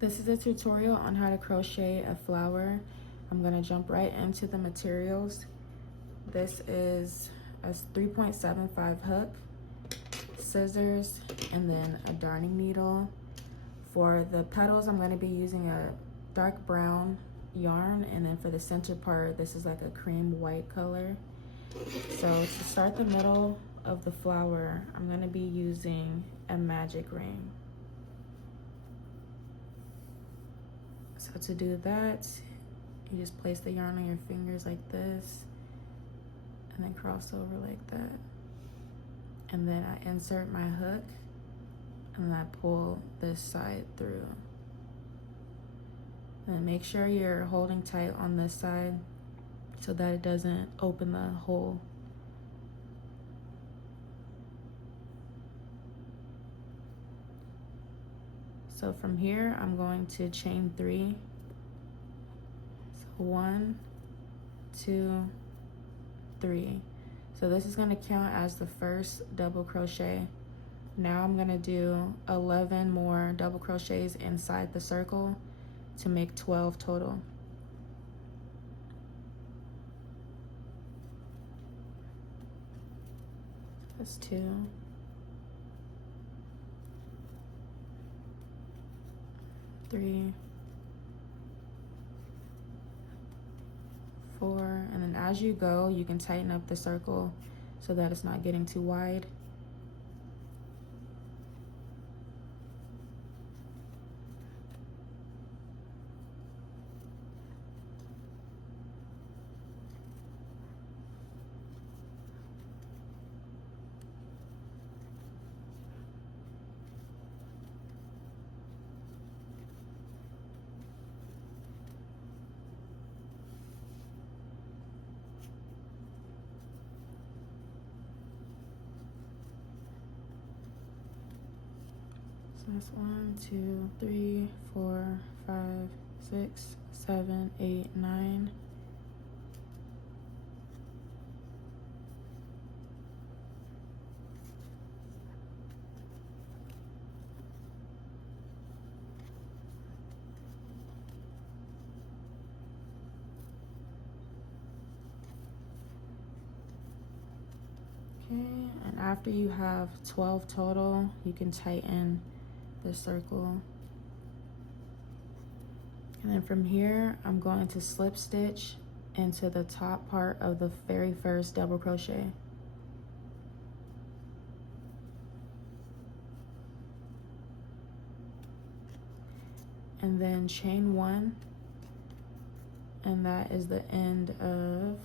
This is a tutorial on how to crochet a flower. I'm gonna jump right into the materials. This is a 3.75 hook, scissors, and then a darning needle. For the petals, I'm gonna be using a dark brown yarn, and then for the center part, this is like a cream white color. So to start the middle of the flower, I'm gonna be using a magic ring. So to do that, you just place the yarn on your fingers like this, and then cross over like that. And then I insert my hook, and I pull this side through. And then make sure you're holding tight on this side so that it doesn't open the hole. So from here, I'm going to chain 3. So 1, 2, 3. So this is going to count as the first double crochet. Now I'm going to do 11 more double crochets inside the circle to make 12 total. That's 2. 3, 4, and then as you go, you can tighten up the circle so that it's not getting too wide. That's 1, 2, 3, 4, 5, 6, 7, 8, 9. Okay, and after you have 12 total, you can tighten the circle. And then from here, I'm going to slip stitch into the top part of the very first double crochet. And then chain 1, and that is the end of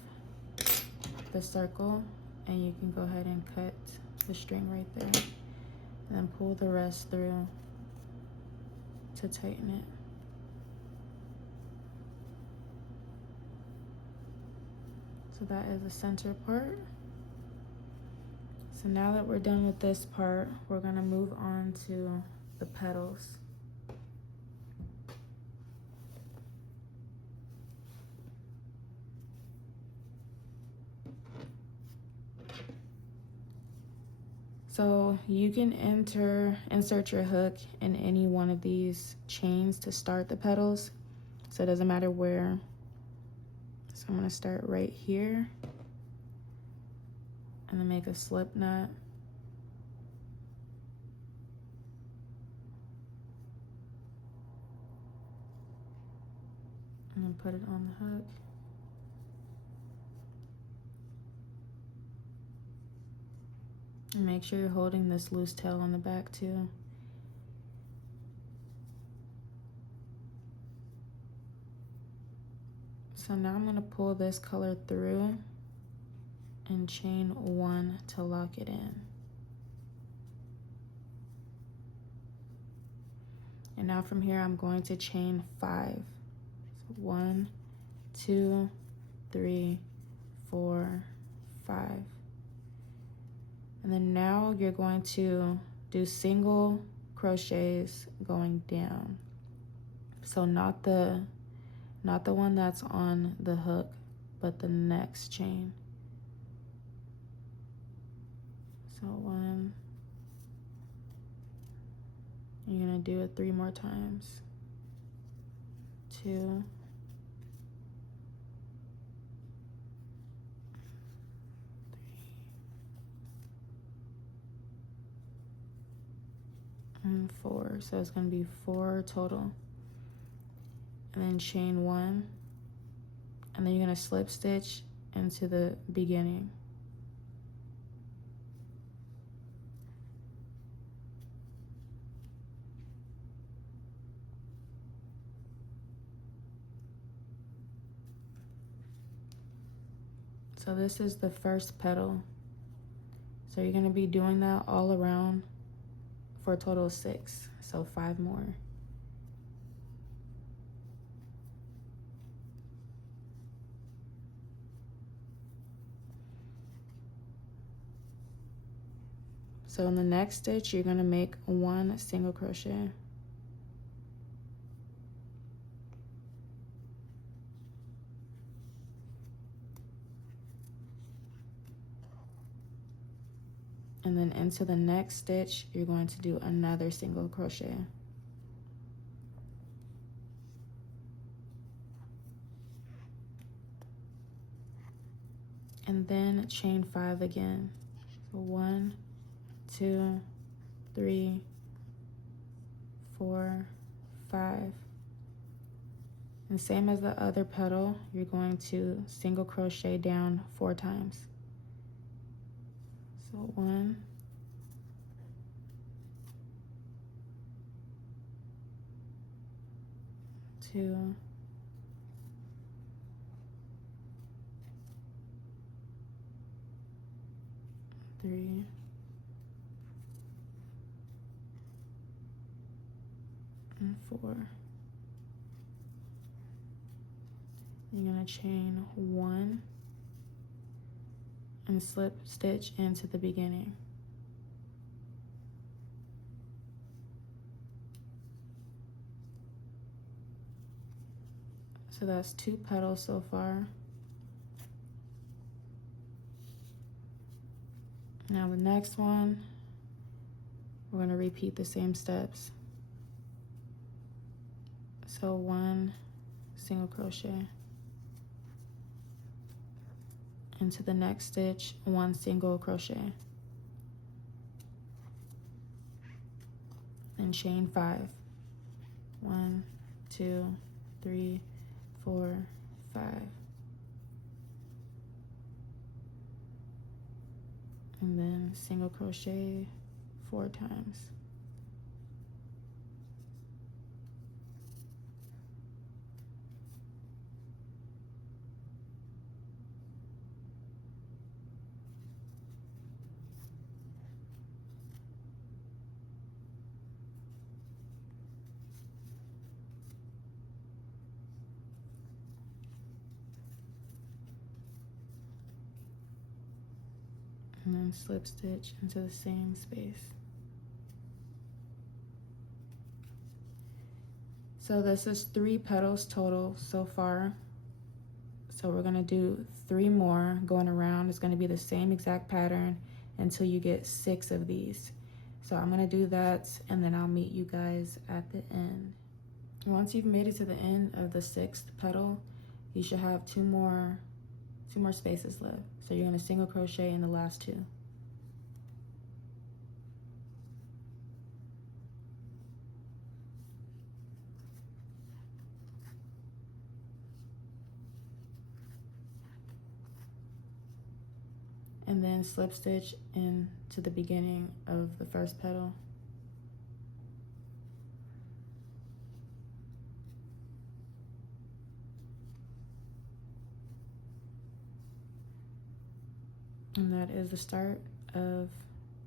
the circle. And you can go ahead and cut the string right there, and then pull the rest through to tighten it. So that is the center part. So now that we're done with this part, we're gonna move on to the petals. So you can insert your hook in any one of these chains to start the petals. So it doesn't matter where. So I'm gonna start right here and then make a slip knot. And then put it on the hook. And make sure you're holding this loose tail on the back too. So now I'm gonna pull this color through and chain 1 to lock it in. And now from here, I'm going to chain 5. So 1, 2, 3, 4, 5. And then now you're going to do single crochets going down. So not the one that's on the hook, but the next chain. So 1, you're gonna do it 3 more times. 2, 3, and 4. So it's going to be 4 total. And then chain 1, and then you're going to slip stitch into the beginning. So this is the first petal. So you're going to be doing that all around for a total of 6. So 5 more. So in the next stitch, you're going to make 1 single crochet. And then into the next stitch, you're going to do another single crochet. And then chain 5 again. So 1, 2, 3, 4, 5. And same as the other petal, you're going to single crochet down 4 times. So 1, 2, 3, 4. You're going to chain 1 and slip stitch into the beginning. So that's 2 petals so far. Now the next one, we're going to repeat the same steps. So 1 single crochet. Into the next stitch, 1 single crochet. And chain 5. 1, 2, 3, 4, 5. And then single crochet 4 times. And then slip stitch into the same space. So this is 3 petals total so far. So we're gonna do 3 more going around. It's gonna be the same exact pattern until you get 6 of these. So I'm gonna do that and then I'll meet you guys at the end. Once you've made it to the end of the 6th petal, you should have two more spaces left. So you're going to single crochet in the last 2. And then slip stitch into the beginning of the first petal. And that is the start of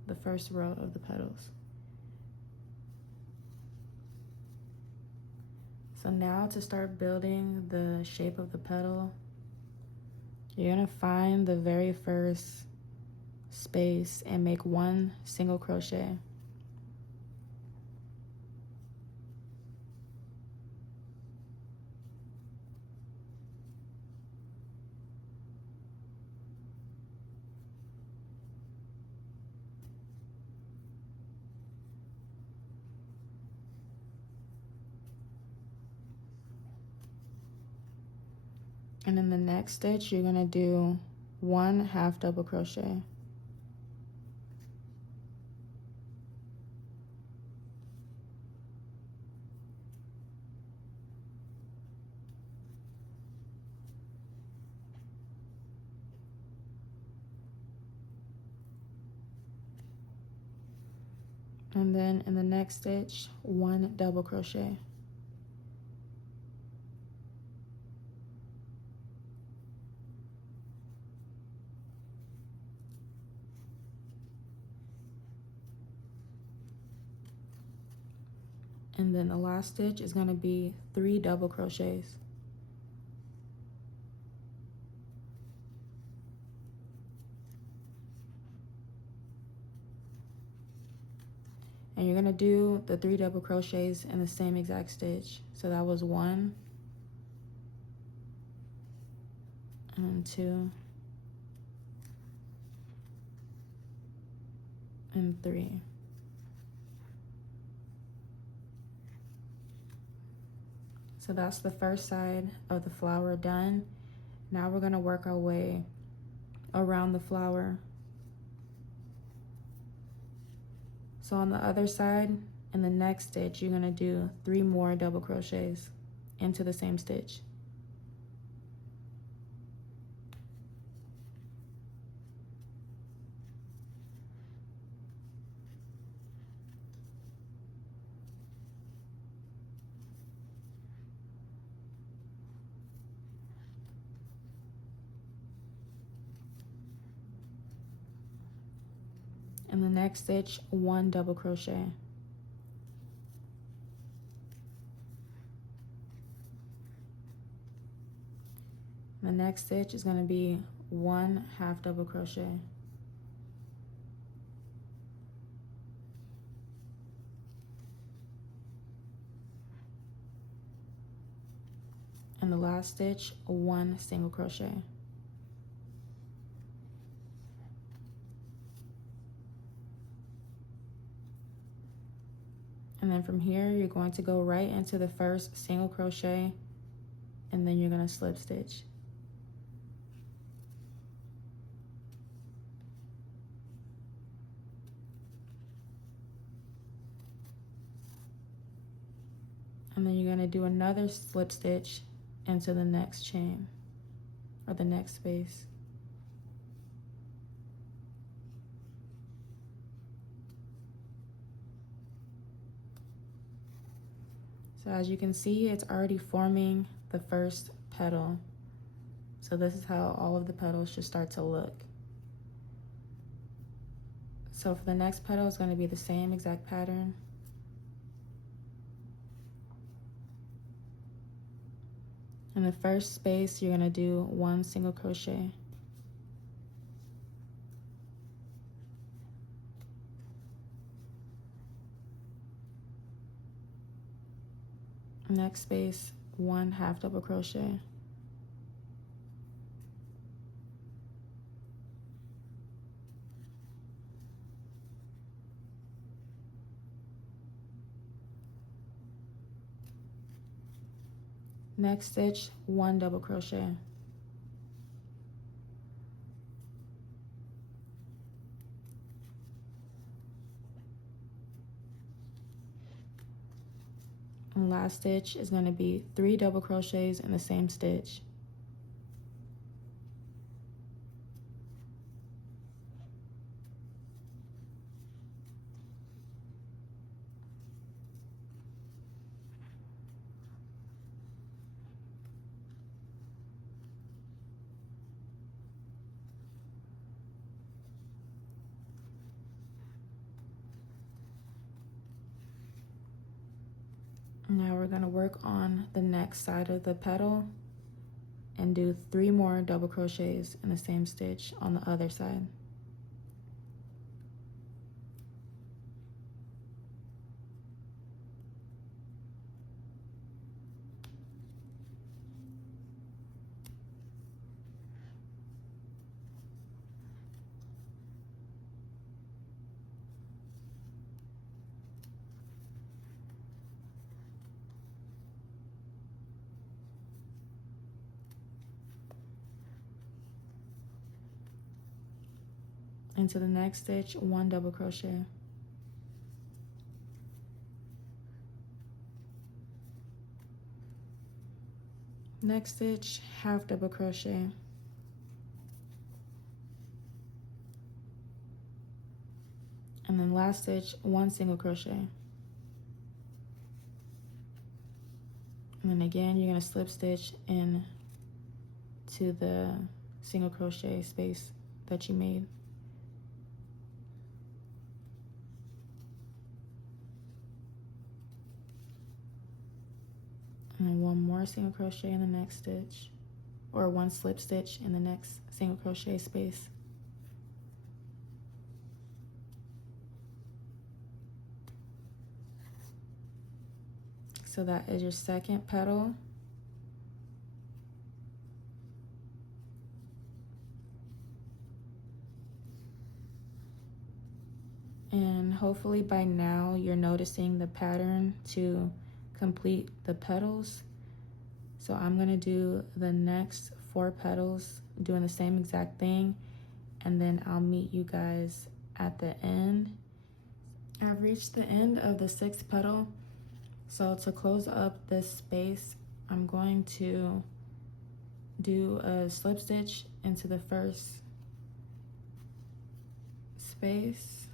the first row of the petals. So now to start building the shape of the petal, you're gonna find the very first space and make 1 single crochet. And in the next stitch, you're gonna do 1 half double crochet. And then in the next stitch, 1 double crochet. And then the last stitch is going to be 3 double crochets. And you're going to do the 3 double crochets in the same exact stitch. So that was 1 and 2 and 3. So that's the first side of the flower done. Now we're going to work our way around the flower. So on the other side, in the next stitch, you're going to do 3 more double crochets into the same stitch. In the next stitch, 1 double crochet. The next stitch is going to be 1 half double crochet. And the last stitch, 1 single crochet. And then from here, you're going to go right into the first single crochet, and then you're going to slip stitch. And then you're going to do another slip stitch into the next chain, or the next space. So as you can see, it's already forming the first petal. So this is how all of the petals should start to look. So for the next petal, it's going to be the same exact pattern. In the first space, you're going to do 1 single crochet. Next space, 1 half double crochet. Next stitch, 1 double crochet. And last stitch is going to be 3 double crochets in the same stitch. Now we're going to work on the next side of the petal and do 3 more double crochets in the same stitch on the other side. into the next stitch, 1 double crochet. Next stitch, half double crochet. And then last stitch, 1 single crochet. And then again, you're gonna slip stitch in to the single crochet space that you made. And then 1 more single crochet in the next stitch, or 1 slip stitch in the next single crochet space. So that is your second petal. And hopefully by now you're noticing the pattern to complete the petals. So I'm gonna do the next 4 petals doing the same exact thing, and then I'll meet you guys at the end. I've reached the end of the 6th petal. So to close up this space, I'm going to do a slip stitch into the first space.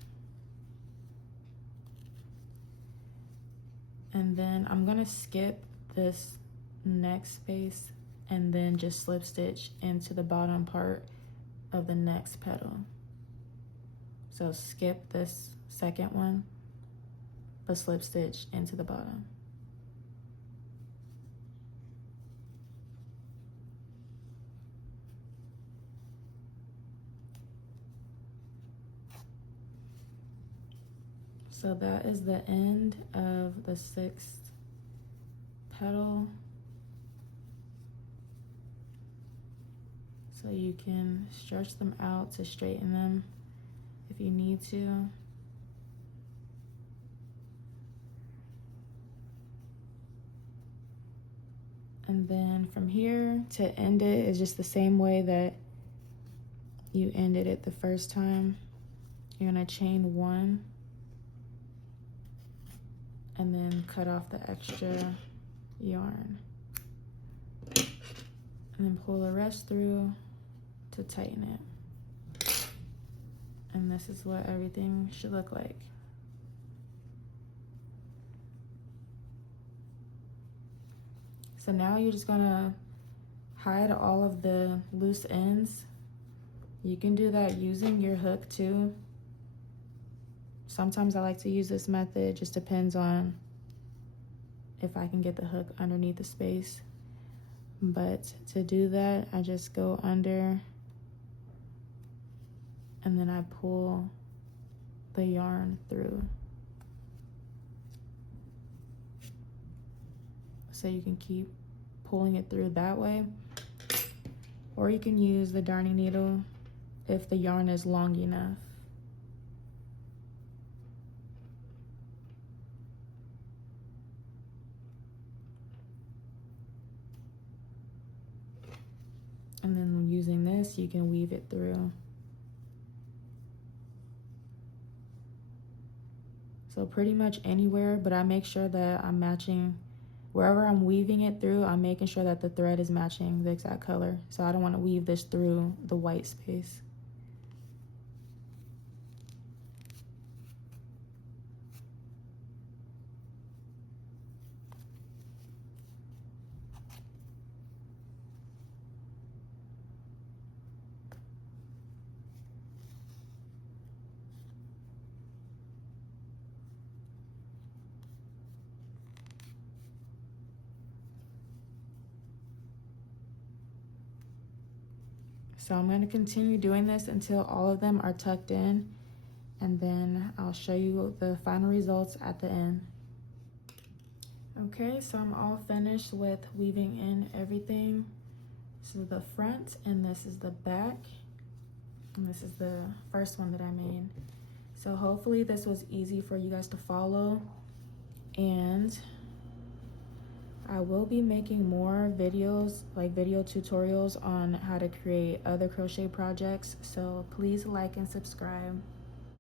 And then I'm gonna skip this next space and then just slip stitch into the bottom part of the next petal. So skip this second one, but slip stitch into the bottom. So that is the end of the 6th petal. So you can stretch them out to straighten them if you need to. And then from here to end it is just the same way that you ended it the first time. You're gonna chain 1 and then cut off the extra yarn. And then pull the rest through to tighten it. And this is what everything should look like. So now you're just gonna hide all of the loose ends. You can do that using your hook too. Sometimes I like to use this method, it just depends on if I can get the hook underneath the space. But to do that, I just go under and then I pull the yarn through. So you can keep pulling it through that way. Or you can use the darning needle if the yarn is long enough. And then using this, you can weave it through. So pretty much anywhere, but I make sure that I'm matching, wherever I'm weaving it through, I'm making sure that the thread is matching the exact color. So I don't want to weave this through the white space. So I'm going to continue doing this until all of them are tucked in, and then I'll show you the final results at the end. Okay, so I'm all finished with weaving in everything. This is the front and this is the back. And this is the first one that I made. So hopefully this was easy for you guys to follow. And I will be making more videos, like video tutorials on how to create other crochet projects, so please like and subscribe.